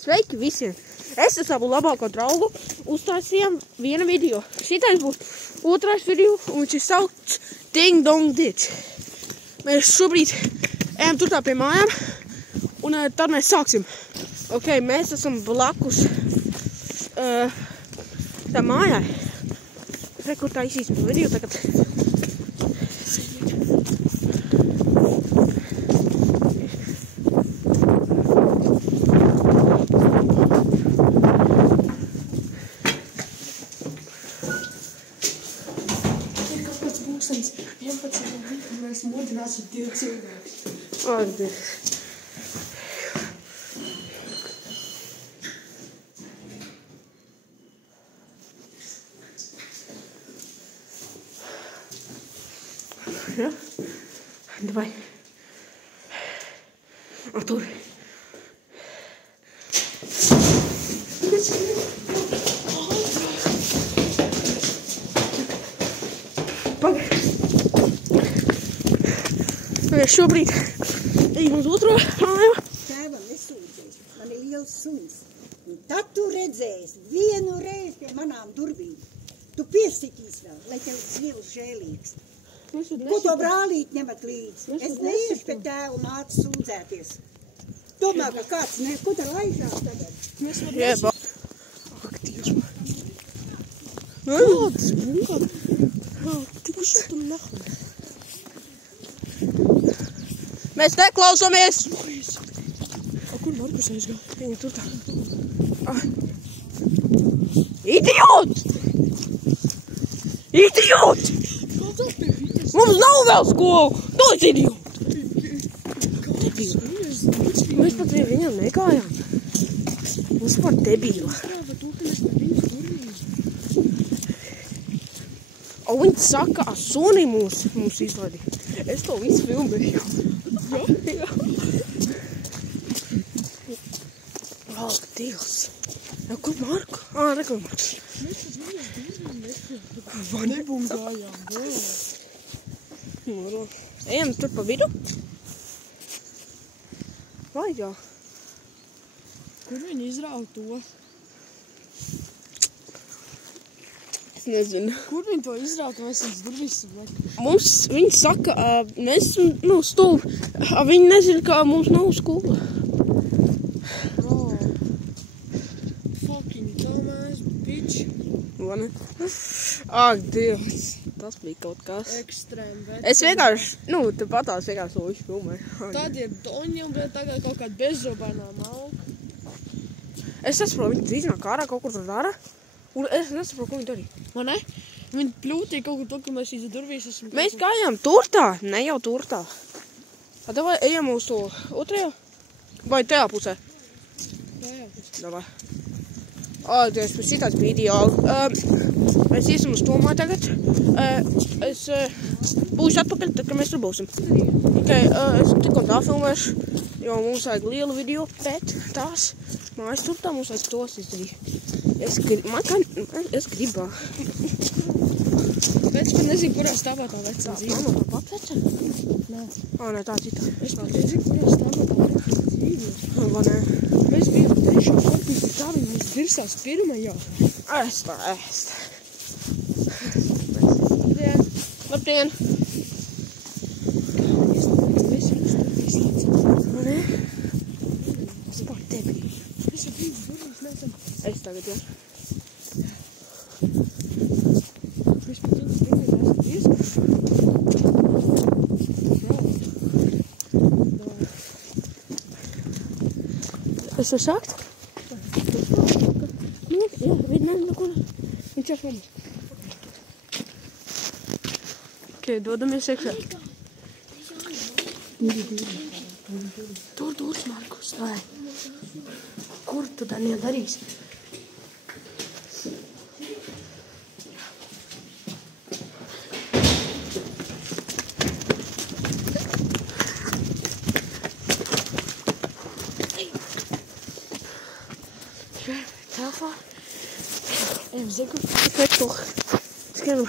Sveiki visiem! Es ar savu labāko draugu uztaisījām vienu video. Šitais būs otrais video, un šis sauc Ding Dong Ditch. Mēs šobrīd ejam tur tā pie mājām, un tad mēs sāksim. Ok, mēs esam blakus tā mājai. Re, kur tā izsīsim video tagad. Mēs modināsim 2 cilvēkus. Paldies. Ja? Давай. Артур. Pagaid. Mēs šobrīd ejam uz otro māju. Tēvam nesūdzēs, man ir liels suns. Un tad tu redzēsi vienu reizi pie manām durvīm. Tu piesitīs vēl, lai tev liels žēlīgs. Ko to brālīt ņemat līdzi? Es neiešu pie tēvu un nācu sūdzēties. Domā, ka kāds ko te laižās tagad? Jeba. Ak, Dievs. Kāds būs? Tikai tu nahum. Mēs neklausāmies! Kur Markus aizgāja? Viņa tur tā. Idiots! Idiots! Mums nav vēl skolu! Tu esi idiots! Debīla. Mēs pat pie viņam negājām. Mums par debīla. O, viņi saka, suni mums izlaidīja. Es to visu filmēju. Jā. Ak, Dievs. Jā, kur Marku? Rekur Marku. Mēs uz viņas durvīm nebungājām. Ejam tur pa vidu? Vai jā? Kur viņi izrauj to? Es nezinu. Kur viņi to izrauj, ka mēs viņas durvīs sablēkam? Viņi saka, mēs esam stulbi. Viņi nezina, ka mums nav skola. Fucking dumbass bitch. Vai ne? Ak, Dievs. Tas bija kaut kas. Ekstrēm, bet... Es vienkārši, tu patās vienkārši to visu filmēju. Tad ir doņi un tagad kaut kāda bezzobainā malka. Es nesaprotu, viņi drīznāk ārā kaut kur tur dara. Un es nesaprotu, ko viņi darīja. Man ne? Viņi pļūtīja kaut kur to, ka mēs iz durvīs esam... Mēs gājām turtā, ne jau turtā. Davai ejam uz to otrajā? Vai tajā pusē? Tajā pusē. Davai. Dievs, pēc citāds bija ideāli. Mēs iesim uz to māju tagad. Es būšu atpakaļ, tad, kad mēs tur būsim. Es tikko tā filmēšu, jo mums vajag lielu video, bet tās mājas turtā mums vajag tos izdarīt. Es gribā. Vec, man nezinu, kurā stāvā tā vecā dzīve. Tā pat vecā? Nē. Nē, tā citā. Es pat nezinu, kurā stāvā tā vecā dzīve. Vai ne? Mēs bijām trešā korpusā, tā viņi virsās pirmajā. Ēst. Labdien! Mēs jau izslēdzam. Vai ne? Tas par tevi. Mēs jau brīdus durvīs neesam. Es tagad, jā. Mēs pat viņas pirmajā esam ieskuši. Es varu sākt? Jā, viņš ir mums. Ok, dodamies iekšā. Tur, Markus, vai? Kur tu Daniel darīsi? Telefon. Zeker. Kijk toch. Scherm.